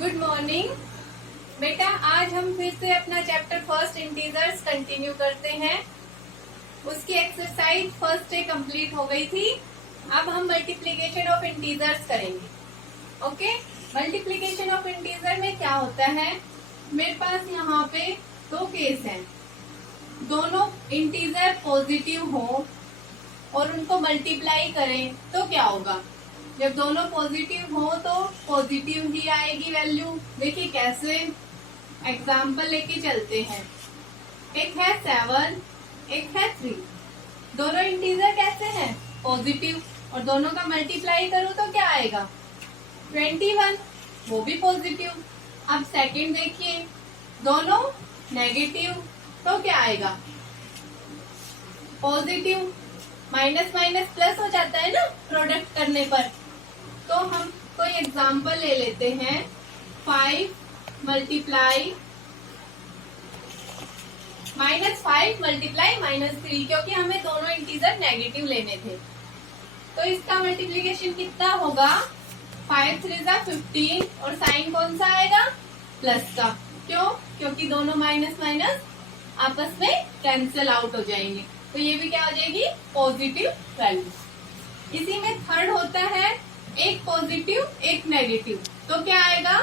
Good morning बेटा। आज हम फिर से अपना चैप्टर फर्स्ट इंटीजर्स कंटिन्यू करते हैं। उसकी एक्सरसाइज फर्स्ट डे कंप्लीट हो गई थी। अब हम मल्टीप्लीकेशन ऑफ इंटीजर्स करेंगे। ओके, मल्टीप्लीकेशन ऑफ इंटीजर में क्या होता है, मेरे पास यहाँ पे दो केस हैं। दोनों इंटीजर पॉजिटिव हो और उनको मल्टीप्लाई करें तो क्या होगा। जब दोनों पॉजिटिव हो तो पॉजिटिव ही आएगी वैल्यू। देखिए कैसे, एग्जाम्पल लेके चलते हैं। एक है 7, एक है 3। दोनों इंटीजर कैसे हैं, पॉजिटिव, और दोनों का मल्टीप्लाई करूं तो क्या आएगा 21, वो भी पॉजिटिव। अब सेकंड देखिए, दोनों नेगेटिव तो क्या आएगा पॉजिटिव। माइनस माइनस प्लस हो जाता है ना प्रोडक्ट करने पर। तो हम कोई एग्जाम्पल ले लेते हैं। 5 मल्टीप्लाई -5 मल्टीप्लाई -3, क्योंकि हमें दोनों इंटीजर नेगेटिव लेने थे। तो इसका मल्टीप्लीकेशन कितना होगा, 5 3 15, और साइन कौन सा आएगा, प्लस का। क्यों, क्योंकि दोनों माइनस माइनस आपस में कैंसिल आउट हो जाएंगे। तो ये भी क्या हो जाएगी, पॉजिटिव वैल्यू। इसी में थर्ड होता है एक पॉजिटिव एक नेगेटिव, तो क्या आएगा,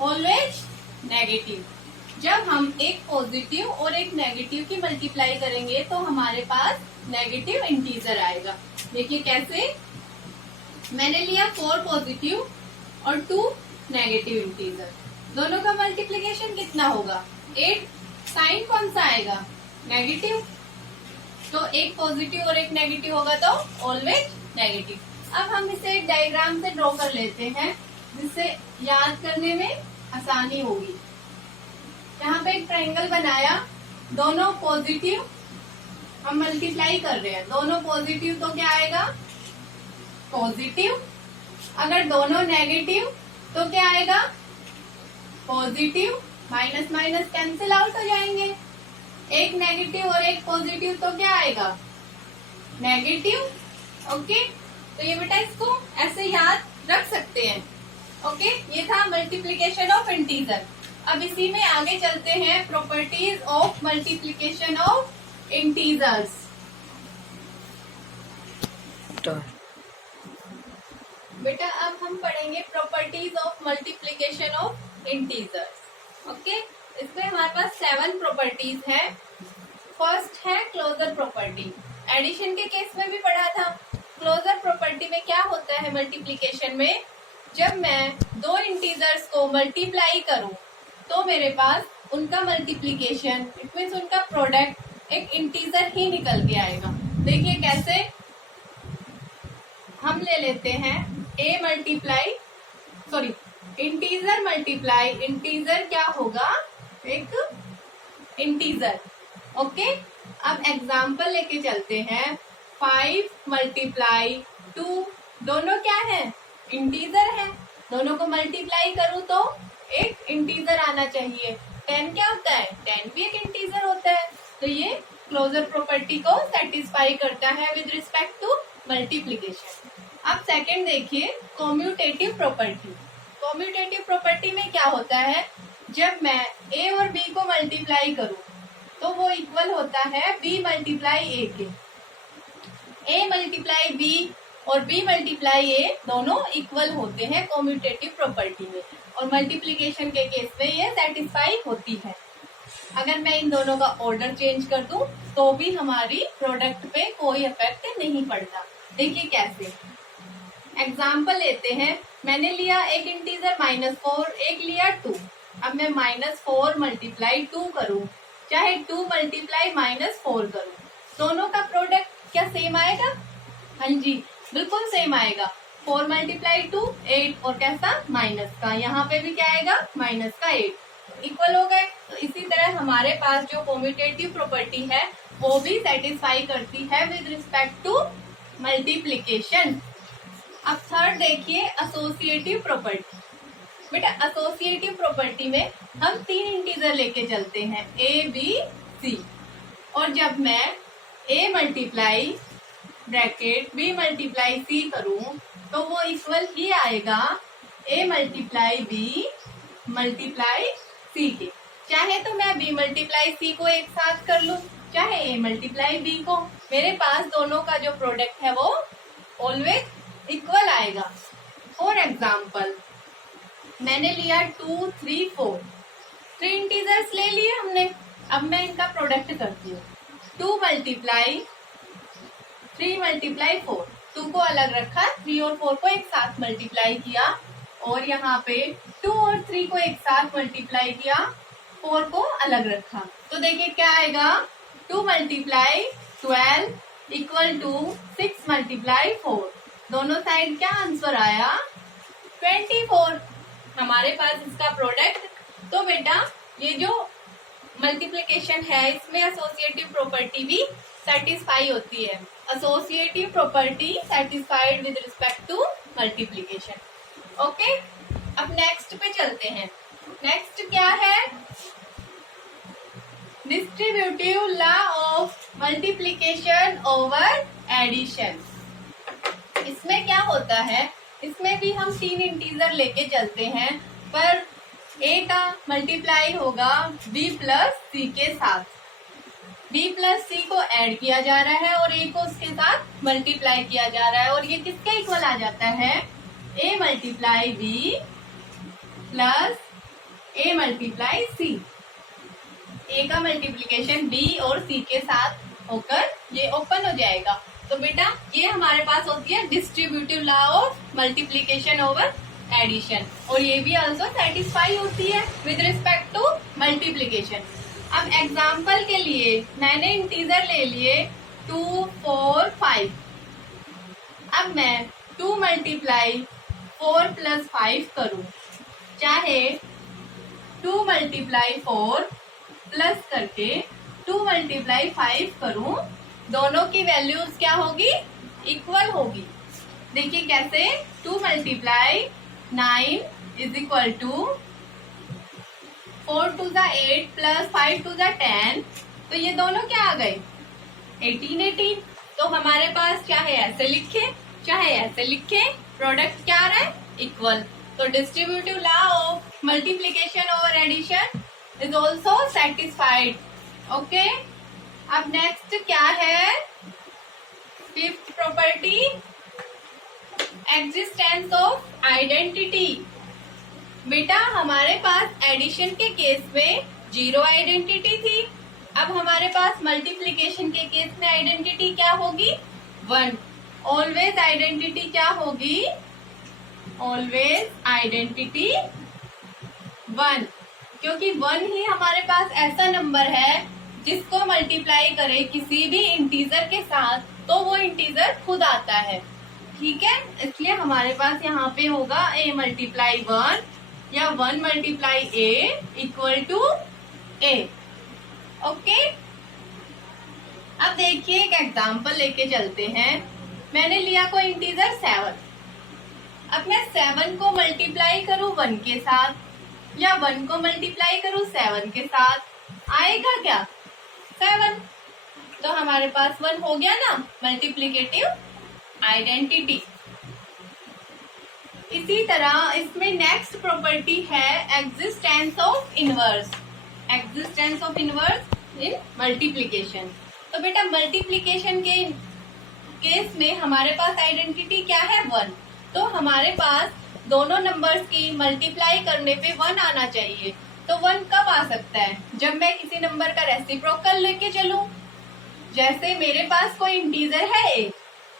ऑलवेज नेगेटिव। जब हम एक पॉजिटिव और एक नेगेटिव की मल्टीप्लाई करेंगे तो हमारे पास नेगेटिव इंटीजर आएगा। देखिए कैसे, मैंने लिया 4 पॉजिटिव और 2 नेगेटिव इंटीजर। दोनों का मल्टीप्लीकेशन कितना होगा 8। साइन कौन सा आएगा, नेगेटिव। तो एक पॉजिटिव और एक नेगेटिव होगा तो ऑलवेज नेगेटिव। अब हम इसे एक डायग्राम से ड्रॉ कर लेते हैं, जिससे याद करने में आसानी होगी। यहाँ पे एक ट्रायंगल बनाया, दोनों पॉजिटिव, हम मल्टीप्लाई कर रहे हैं। दोनों पॉजिटिव तो क्या आएगा, पॉजिटिव। अगर दोनों नेगेटिव तो क्या आएगा, positive. Minus minus cancel out हो जाएंगे। एक नेगेटिव और एक पॉजिटिव तो क्या आएगा, नेगेटिव। ओके, तो ये बेटा इसको ऐसे याद रख सकते हैं। ओके, ये था मल्टीप्लीकेशन ऑफ इंटीजर। अब इसी में आगे चलते हैं, properties of multiplication of integers. बेटा अब हम पढ़ेंगे properties of multiplication of integers. Okay, इसमें हमारे पास 7 प्रॉपर्टीज है। फर्स्ट है क्लोजर प्रॉपर्टी। एडिशन के केस में भी पढ़ा था। क्लोजर प्रॉपर्टी में क्या होता है मल्टीप्लीकेशन में, जब मैं दो इंटीजर्स को मल्टीप्लाई करूं तो मेरे पास उनका मल्टीप्लीकेशन, इट मीन्स उनका प्रोडक्ट एक इंटीजर ही निकल के आएगा। देखिए कैसे, हम ले लेते हैं इंटीजर मल्टीप्लाई इंटीजर, क्या होगा, एक इंटीजर। ओके, अब एग्जाम्पल लेके चलते हैं। 5 मल्टीप्लाई 2, दोनों क्या है, इंटीजर है। दोनों को मल्टीप्लाई करूं तो एक इंटीजर आना चाहिए। 10 क्या होता है, 10 भी एक इंटीजर होता है। तो ये क्लोजर प्रॉपर्टी को सेटिस्फाई करता है विद रिस्पेक्ट टू मल्टीप्लीकेशन। अब सेकंड देखिए, कॉम्यूटेटिव प्रॉपर्टी। कॉम्यूटेटिव प्रॉपर्टी में क्या होता है, जब मैं a और b को मल्टीप्लाई करूं तो वो इक्वल होता है b मल्टीप्लाई a के। a मल्टीप्लाई b और b मल्टीप्लाई a दोनों इक्वल होते हैं कॉम्यूटेटिव प्रॉपर्टी में, और मल्टीप्लीकेशन के केस में ये सेटिस्फाई होती है। अगर मैं इन दोनों का ऑर्डर चेंज कर दूं तो भी हमारी प्रोडक्ट पे कोई इफेक्ट नहीं पड़ता। देखिए कैसे, एग्जाम्पल लेते हैं। मैंने लिया एक इंटीजर -4, एक लिया 2। अब मैं -4 मल्टीप्लाई 2 करूं, चाहे 2 मल्टीप्लाई -4 करूं, दोनों का प्रोडक्ट क्या सेम आएगा, हाँ जी बिल्कुल सेम आएगा। 4 मल्टीप्लाई 2 8, और कैसा, माइनस का। यहाँ पे भी क्या आएगा, माइनस का 8, इक्वल हो गए। तो इसी तरह हमारे पास जो कॉम्यूटेटिव प्रॉपर्टी है वो भी सेटिस्फाई करती है विद रिस्पेक्ट टू मल्टीप्लीकेशन। अब थर्ड देखिए, एसोसिएटिव प्रॉपर्टी। बेटा एसोसिएटिव प्रॉपर्टी में हम 3 इंटीजर लेके चलते हैं, a b c, और जब मैं a multiply bracket b multiply c करूं तो वो इक्वल ही आएगा a multiply b multiply C के। चाहे तो मैं बी मल्टीप्लाई सी को एक साथ कर लूं, चाहे ए मल्टीप्लाई बी को, मेरे पास दोनों का जो प्रोडक्ट है वो ऑलवेज इक्वल आएगा। फॉर एग्जाम्पल मैंने लिया 2, 3, 4, 3 इंटीजर्स ले लिए हमने। अब मैं इनका प्रोडक्ट करती हूँ। 2 मल्टीप्लाई 3 मल्टीप्लाई 4, 2 को अलग रखा, 3 और 4 को एक साथ मल्टीप्लाई किया, और यहाँ पे 2 और 3 को एक साथ मल्टीप्लाई किया, 4 को अलग रखा। तो देखिए क्या आएगा, 2 मल्टीप्लाई 12 इक्वल टू 6 मल्टीप्लाई 4। दोनों साइड क्या आंसर आया, 24 हमारे पास इसका प्रोडक्ट। तो बेटा ये जो मल्टीप्लिकेशन है इसमें एसोसिएटिव प्रॉपर्टी भी सेटिस्फाई होती है। Associative property satisfied with respect to multiplication. Okay, अब नेक्स्ट पे चलते हैं। नेक्स्ट क्या है, distributive law of multiplication over addition. इसमें क्या होता है, इसमें भी हम 3 इंटीजर लेके चलते हैं, पर ए का मल्टीप्लाई होगा बी प्लस सी के साथ। बी प्लस सी को ऐड किया जा रहा है और ए को उसके साथ मल्टीप्लाई किया जा रहा है, और ये किसके इक्वल आ जाता है, A multiply B plus A multiply C. ए का मल्टीप्लिकेशन बी और सी के साथ होकर ये ओपन हो जाएगा। तो बेटा ये हमारे पास होती है distributive law of multiplication over addition, और ये भी आल्सो सेटिस्फाई होती है विद रिस्पेक्ट टू मल्टीप्लिकेशन। अब एग्जाम्पल के लिए मैंने इंटीजर ले लिए 2, 4, 5। अब मैं 2 मल्टीप्लाई 4 प्लस 5 करूं, चाहे 2 मल्टीप्लाई 4 प्लस करके 2 मल्टीप्लाई 5 करूं, दोनों की वैल्यूज क्या होगी, इक्वल होगी। देखिए कैसे, 2 multiply 9 is equal to 4 to the 8 plus 5 to the 10, तो ये दोनों क्या आ गए, 18, 18। तो हमारे पास चाहे ऐसे लिखे चाहे ऐसे लिखे, प्रोडक्ट क्या आ रहा है, इक्वल। तो distributive law of multiplication over addition is also satisfied. Okay, अब नेक्स्ट क्या है, fifth property, existence of identity. बेटा हमारे पास एडिशन के केस में 0 आइडेंटिटी थी, अब हमारे पास मल्टीप्लिकेशन के केस में आइडेंटिटी क्या होगी, 1। ऑलवेज आइडेंटिटी क्या होगी, ऑलवेज आइडेंटिटी 1, क्योंकि 1 ही हमारे पास ऐसा नंबर है जिसको मल्टीप्लाई करे किसी भी इंटीजर के साथ तो वो इंटीजर खुद आता है। ठीक है, इसलिए हमारे पास यहाँ पे होगा a मल्टीप्लाई 1 या 1 multiply a equal to a। Okay, अब देखिए एक एग्जांपल लेके चलते हैं। मैंने लिया कोई इंटीजर 7। अब मैं 7 को मल्टीप्लाई करूं 1 के साथ या 1 को मल्टीप्लाई करूं 7 के साथ, आएगा क्या, 7। तो हमारे पास 1 हो गया ना, मल्टीप्लिकेटिव आइडेंटिटी। इसी तरह इसमें नेक्स्ट प्रॉपर्टी है existence of inverse. Existence of inverse in multiplication. तो बेटा मल्टीप्लिकेशन के केस में हमारे पास आइडेंटिटी क्या है, 1। तो हमारे पास दोनों नंबर्स की मल्टीप्लाई करने पे 1 आना चाहिए। तो 1 कब आ सकता है, जब मैं किसी नंबर का रेसिप्रोकल लेके चलूं। जैसे मेरे पास कोई इंटीजर है a,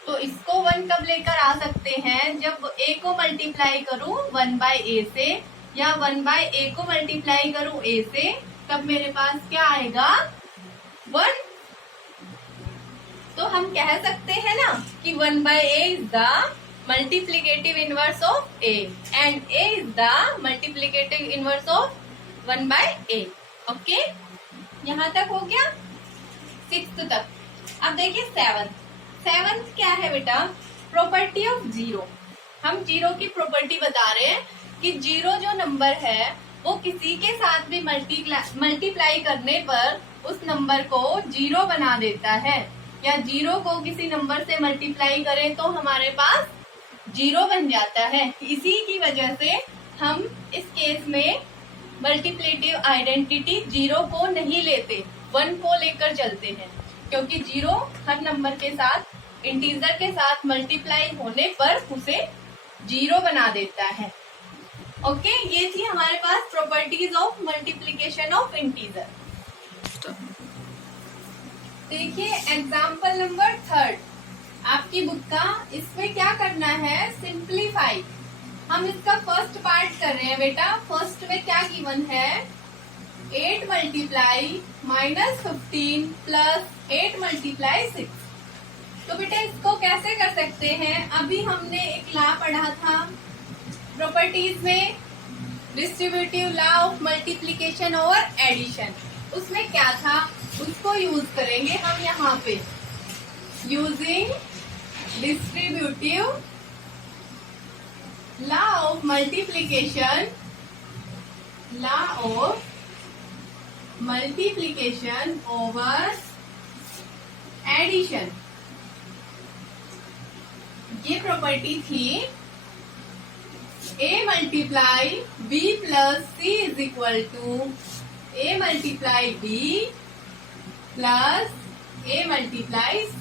तो इसको 1 कब लेकर आ सकते हैं, जब a को मल्टीप्लाई करूं 1 बाय a से, या 1 बाय a को मल्टीप्लाई करूं a से, तब मेरे पास क्या आएगा, 1। तो हम कह सकते हैं ना कि 1 by a is the multiplicative inverse of a and a is the multiplicative inverse of 1 by a। Okay, यहाँ तक हो गया, 6th तक। अब देखिए 7th क्या है बेटा, प्रॉपर्टी ऑफ 0। हम 0 की प्रॉपर्टी बता रहे हैं कि 0 जो नंबर है वो किसी के साथ भी मल्टीप्लाई करने पर उस नंबर को 0 बना देता है, या 0 को किसी नंबर से मल्टीप्लाई करें तो हमारे पास 0 बन जाता है। इसी की वजह से हम इस केस में मल्टीप्लेटिव आइडेंटिटी 0 को नहीं लेते, 1 को लेकर चलते हैं, क्योंकि 0 हर नंबर के साथ इंटीजर के साथ मल्टीप्लाई होने पर उसे 0 बना देता है। ओके, ये थी हमारे पास properties of multiplication of integer. देखिए एग्जाम्पल नंबर 3 आपकी बुक का। इसमें क्या करना है, सिंप्लीफाई। हम इसका फर्स्ट पार्ट कर रहे हैं बेटा। फर्स्ट में क्या गिवन है, 8 मल्टीप्लाई -15 प्लस 8 मल्टीप्लाई 6। तो बेटा इसको कैसे कर सकते हैं, अभी हमने एक लॉ पढ़ा था प्रॉपर्टीज में, डिस्ट्रीब्यूटिव लॉ ऑफ मल्टीप्लीकेशन और एडिशन। उसमें क्या था, उसको यूज करेंगे हम यहाँ पे। Using distributive law of multiplication, law of multiplication over addition. ये प्रॉपर्टी थी a multiply b plus c is equal to a multiply b plus a multiply c।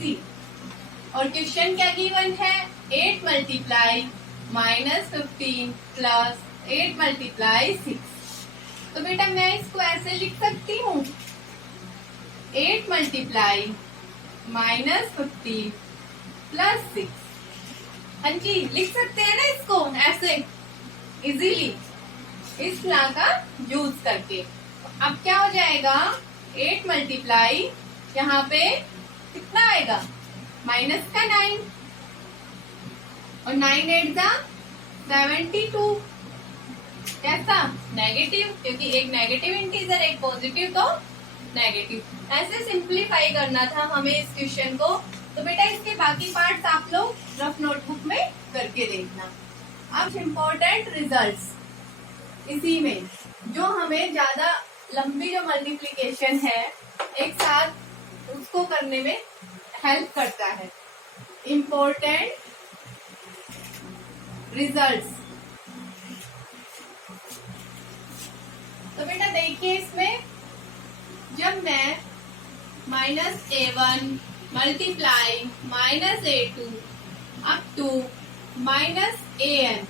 और क्वेश्चन क्या गिवन है, 8 मल्टीप्लाई -15 प्लस 8 मल्टीप्लाई 6। तो बेटा मैं इसको ऐसे लिख सकती हूँ, 8 मल्टीप्लाई -15 प्लस 6। हाँ जी, लिख सकते हैं ना इसको ऐसे इजीली, इस लॉ का यूज करके। अब क्या हो जाएगा, 8 मल्टीप्लाई यहाँ पे कितना आएगा, माइनस का 9 और 9 8 जा 72। कैसा, नेगेटिव, क्योंकि एक नेगेटिव इंटीजर एक पॉजिटिव, तो नेगेटिव। ऐसे सिंप्लीफाई करना था हमें इस क्वेश्चन को। तो बेटा इसके बाकी पार्ट्स आप लोग रफ नोटबुक में करके देखना। अब इम्पोर्टेंट रिजल्ट्स, इसी में जो हमें ज्यादा लंबी जो मल्टीप्लिकेशन है एक साथ उसको करने में हेल्प करता है। Important results. तो बेटा देखिए इसमें, जब मैं -a1 multiply -a2 up to -an,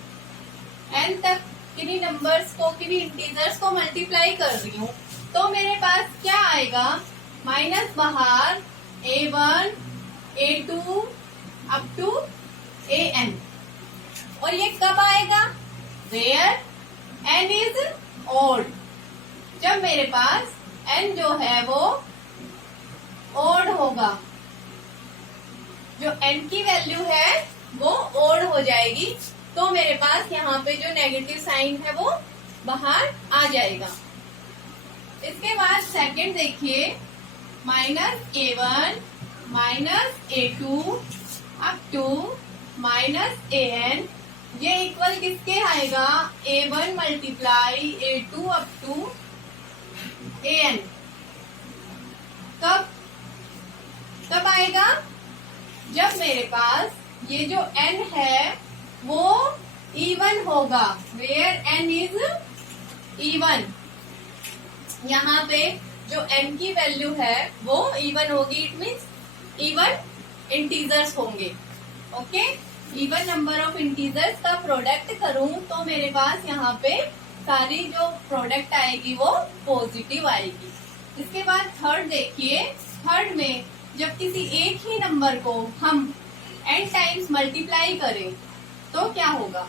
n तक किन्हीं नंबर्स को, किन्हीं इंटीजर्स को मल्टीप्लाई कर रही हूँ, तो मेरे पास क्या आएगा, माइनस बाहर a1 a2 up to an। और ये कब आएगा, वेयर n इज ओड, जब मेरे पास n जो है वो ओड होगा, जो n की वैल्यू है वो ओड हो जाएगी, तो मेरे पास यहाँ पे जो नेगेटिव साइन है वो बाहर आ जाएगा। इसके बाद सेकंड देखिए, -a1 -a2 up to -an, ये इक्वल किसके आएगा, a1 multiply a2 up to an। कब आएगा, जब मेरे पास ये जो n है वो इवन होगा, वेयर n इज इवन। यहाँ पे जो n की वैल्यू है वो इवन होगी, इट मीन्स इवन इंटीजर्स होंगे। Okay, even number of integers का प्रोडक्ट करूं तो मेरे पास यहाँ पे सारी जो प्रोडक्ट आएगी वो पॉजिटिव आएगी। इसके बाद थर्ड देखिए, थर्ड में जब किसी एक ही नंबर को हम n टाइम्स मल्टीप्लाई करें तो क्या होगा,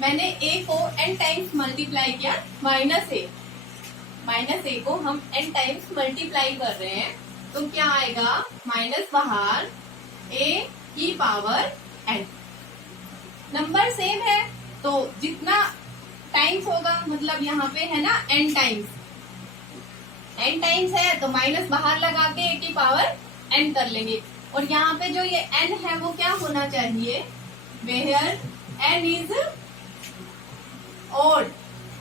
मैंने a को n टाइम्स मल्टीप्लाई किया, माइनस a को हम n टाइम्स मल्टीप्लाई कर रहे हैं, तो क्या आएगा, माइनस बाहर a की पावर n। नंबर सेम है तो जितना टाइम्स होगा, मतलब यहाँ पे है ना n टाइम्स है तो माइनस बाहर लगा के a की पावर n कर लेंगे। और यहाँ पे जो ये n है वो क्या होना चाहिए, वेयर n इज ओड,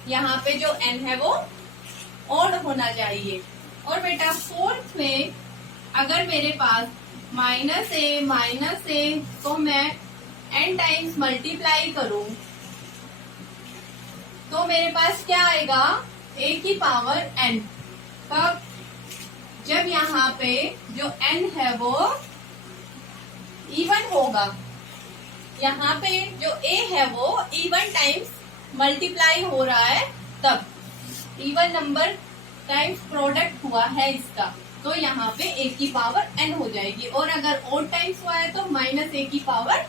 यहाँ पे जो n है वो ओड होना चाहिए। और बेटा फोर्थ में अगर मेरे पास -a को मैं n टाइम्स मल्टीप्लाई करूं तो मेरे पास क्या आएगा, a की पावर n। कब? जब यहाँ पे जो n है वो इवन होगा, यहाँ पे जो a है वो इवन टाइम्स मल्टीप्लाई हो रहा है, तब इवन नंबर टाइम्स प्रोडक्ट हुआ है इसका, तो यहाँ पे a की पावर n हो जाएगी। और अगर ओड टाइम्स हुआ है तो माइनस a की पावर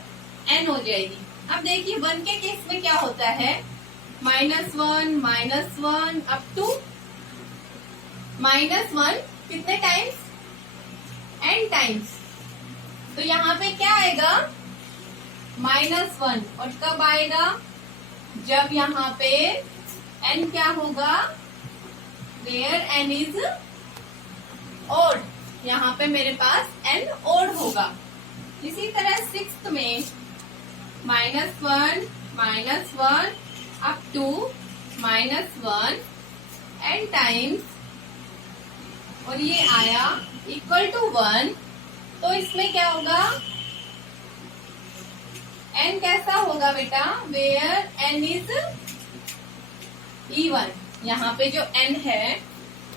n हो जाएगी। अब देखिए 1 के केस में क्या होता है, -1 अप टू -1 कितने टाइम्स? n times. तो यहाँ पे क्या आएगा? -1। और कब आएगा? जब यहाँ पे n क्या होगा? वेयर n इज ओड, यहाँ पे मेरे पास n ओड होगा। इसी तरह 6th में -1 अप टू -1 n टाइम्स, और ये आया इक्वल टू 1। तो इसमें क्या होगा? n कैसा होगा बेटा? वेयर n इज इवन, यहाँ पे जो n है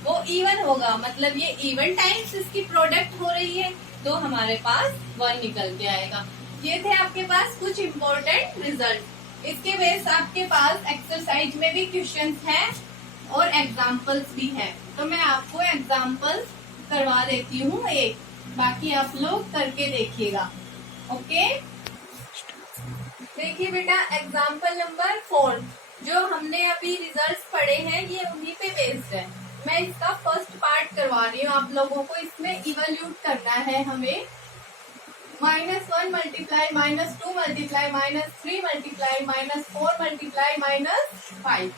वो इवन होगा, मतलब ये इवन टाइम्स इसकी प्रोडक्ट हो रही है, तो हमारे पास 1 निकल के आएगा। ये थे आपके पास कुछ इम्पोर्टेंट रिजल्ट। इसके बेस आपके पास एक्सरसाइज में भी क्वेश्चंस हैं और एग्जाम्पल्स भी हैं, तो मैं आपको एग्जाम्पल्स करवा देती हूँ एक, बाकी आप लोग करके देखिएगा। ओके, देखिए बेटा एग्जाम्पल नंबर 4, जो हमने अभी रिजल्ट्स पढ़े हैं ये उन्हीं पे बेस्ड है। मैं इसका फर्स्ट पार्ट करवा रही हूँ आप लोगों को। इसमें इवल्यूट करना है हमें, -1 मल्टीप्लाई -2 मल्टीप्लाई -3 मल्टीप्लाई -4 मल्टीप्लाई -5।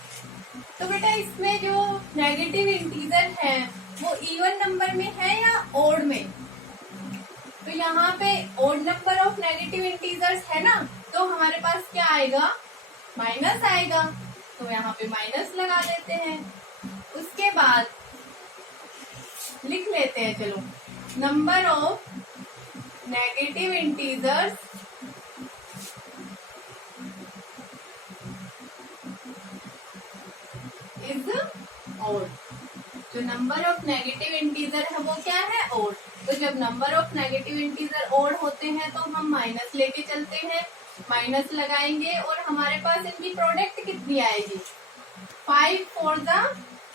तो बेटा इसमें जो नेगेटिव इंटीजर है वो इवन नंबर में है या ओड में? तो यहाँ पे odd number of negative integers है ना, तो हमारे पास क्या आएगा? माइनस आएगा, तो यहाँ पे माइनस लगा देते हैं। उसके बाद लिख लेते हैं, चलो, number of negative integers is odd. जो नंबर ऑफ नेगेटिव इंटीजर है वो क्या है? ओड। तो जब number of negative integer odd होते हैं तो हम माइनस लेके चलते हैं, माइनस लगाएंगे और हमारे पास इनकी प्रोडक्ट कितनी आएगी? 5 4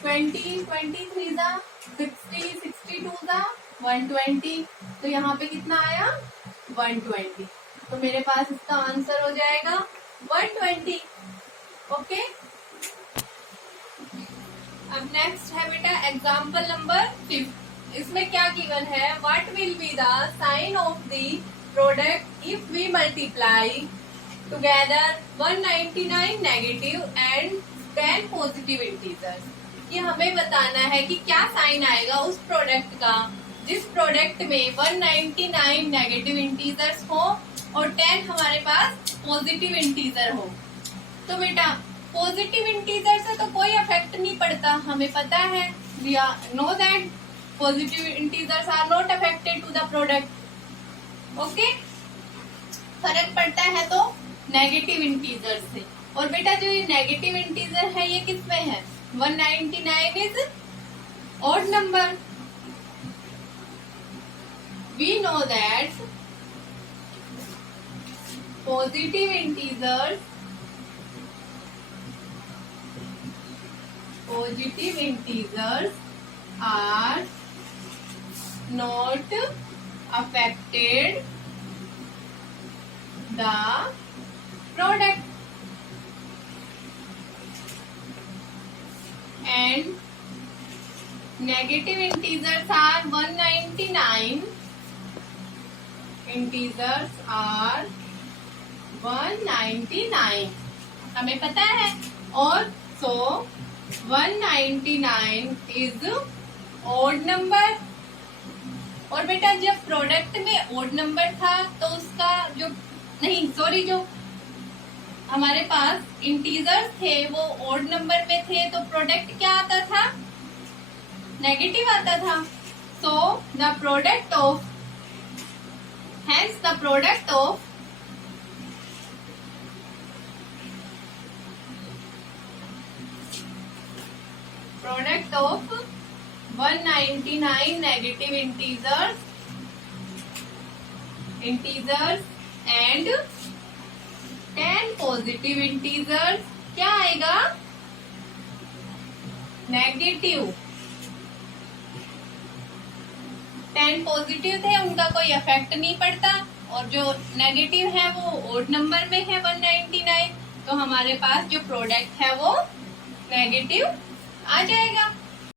20, 23 60, 62 120। तो यहाँ पे कितना आया? 120। तो मेरे पास इसका आंसर हो जाएगा 120। ओके, अब नेक्स्ट है बेटा एग्जाम्पल नंबर 5। इसमें क्या गिवन है? What will be the sign of the product if we multiply together 199 negative and 10 positive integers. ये हमें बताना है कि क्या साइन आएगा उस प्रोडक्ट का जिस प्रोडक्ट में 199 नेगेटिव इंटीजर्स हो और 10 हमारे पास पॉजिटिव इंटीजर हो। तो बेटा पॉजिटिव इंटीजर से तो कोई इफेक्ट नहीं पड़ता, हमें पता है, we know that positive integers are not affected to the product. Okay, फर्क पड़ता है तो नेगेटिव इंटीजर से। और बेटा जो ये नेगेटिव इंटीजर है ये किस में है? 199 is odd number. We know that positive integers are not affected the product, and negative integers are 199 integers are 199 हमें पता है। और so 199 is odd number। और बेटा जब प्रोडक्ट में odd नंबर था तो उसका जो नहीं सॉरी जो हमारे पास इंटीजर्स थे वो ओड नंबर में थे, तो प्रोडक्ट क्या आता था? नेगेटिव आता था। So the product of hence the product of product of 199 negative integers and 10 positive integers क्या आएगा? नेगेटिव। 10 पॉजिटिव थे, उनका कोई इफेक्ट नहीं पड़ता, और जो नेगेटिव है वो ओड नंबर में है 199, तो हमारे पास जो प्रोडक्ट है वो नेगेटिव आ जाएगा।